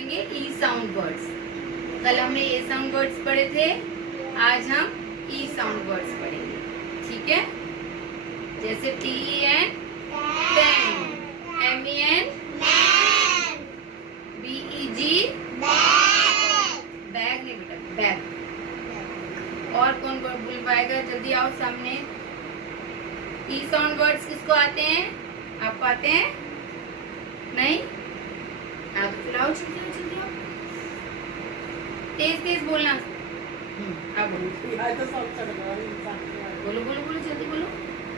पढ़ेंगे ई sound words. कल हमने ए साउंड वर्ड्स पढ़े थे, आज हम ई साउंड वर्ड्स पढ़ेंगे। ठीक है, जैसे TEN pen, MEN BEG beg नहीं बेटा, बैग। और कौन बोल पाएगा? जल्दी आओ सामने। ई साउंड वर्ड्स किसको आते हैं? आपको आते हैं? नहीं? आप फिर आओ, जल्दी आओ, तेज तेज बोलना। अब बोलो बोलो बोलो, जल्दी बोलो।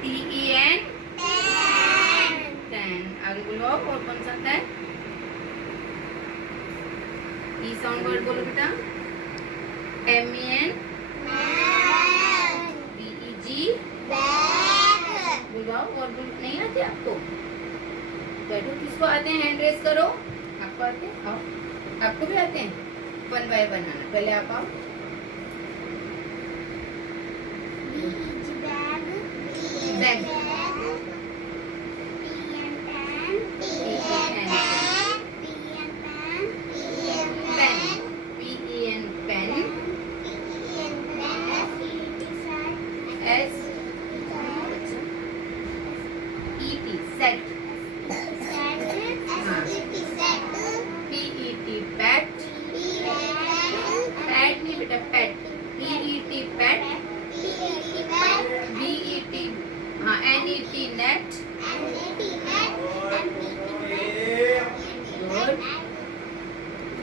TEN ten. आगे बोलो, और कौन सा है? ई साउंड वर्ड बोलो बेटा। MEN BEG बुलवाओ। और नहीं आते आपको? बैठो, किसको आते हैं? हैंड रेस करो। आपको आते हैं? आओ, आपको भी आते हैं? 1 बाय 1 आना। पहले आप आओ। Bag, net,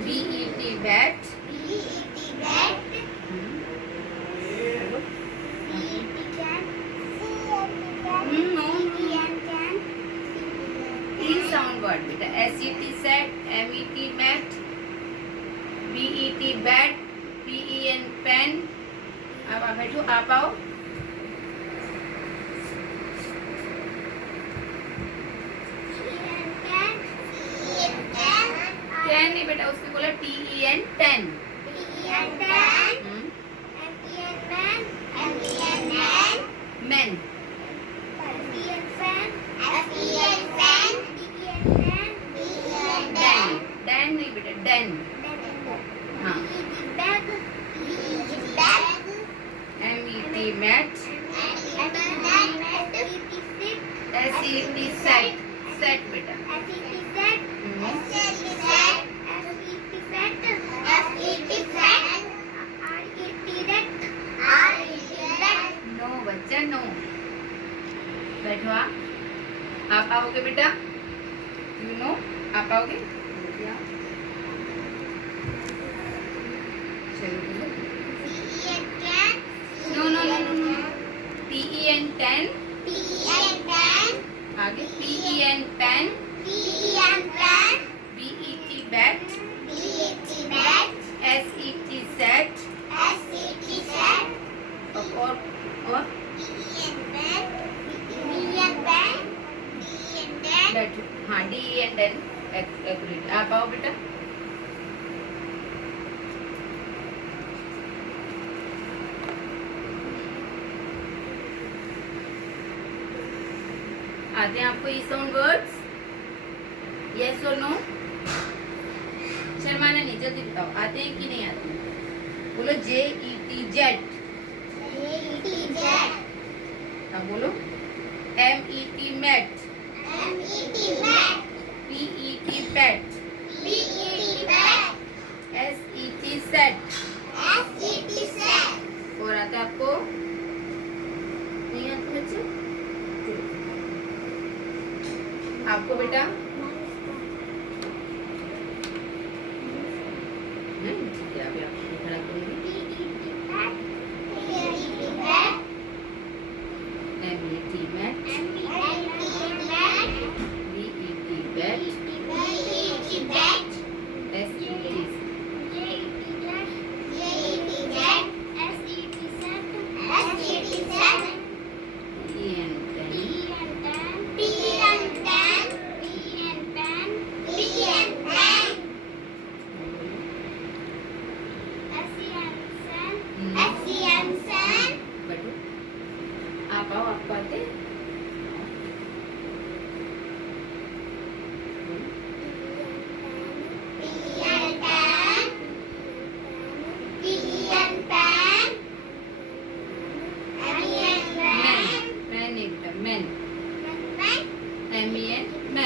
BET bat, E sound word बेटा। SET set, MET mat, BET bat, PEN pen। अब आप बैठो, आप आओ। टेन नहीं बेटा, उसने बोला TEN 10। men, den नहीं बेटा, den। हाँ, MET mat, SET set, set बेटा। नो बच्चा, नो। बैठो, आप आओगे बेटा? यू नो, आप आओगे? No no no no no. TEN 10, आगे PEN pen, BET bat, SET set, और बैठो। हाँ, DEN 10 एक्यूरेट। आप आओ बेटा। आते हैं आपको ई साउंड वर्ड्स? यस और नो? शर्माना नहीं, जल्दी बताओ, आते हैं कि नहीं आते? बोलो JET जेट। अब बोलो MET met, PET pet, SET set. और आता है आपको? नहीं आता बच्चे? आपको बेटा? नहीं, ठीक है, अभी आपको खड़ा करूंगी। MET met, BET bet, SET आप आओ, आपको आते?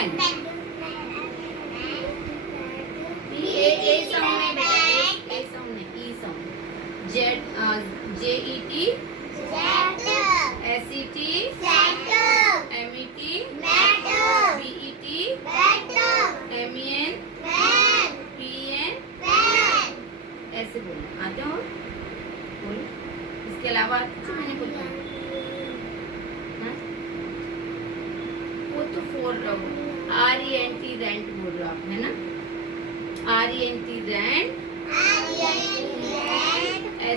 मैन। ए साउंड नहीं बेटा, ए साउंड नहीं, E sound. Z J E T S E T M E T B E T M E N P N. ऐसे बोलना आते हो, बोलो। इसके अलावा कुछ मैंने बोला हाँ? वो तो RENT रेंट बोल रहे हो आप, है ना? RENT rent,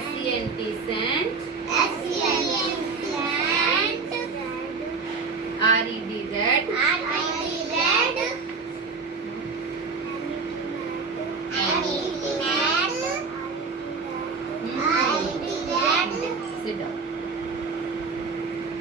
SENT sent, RED red,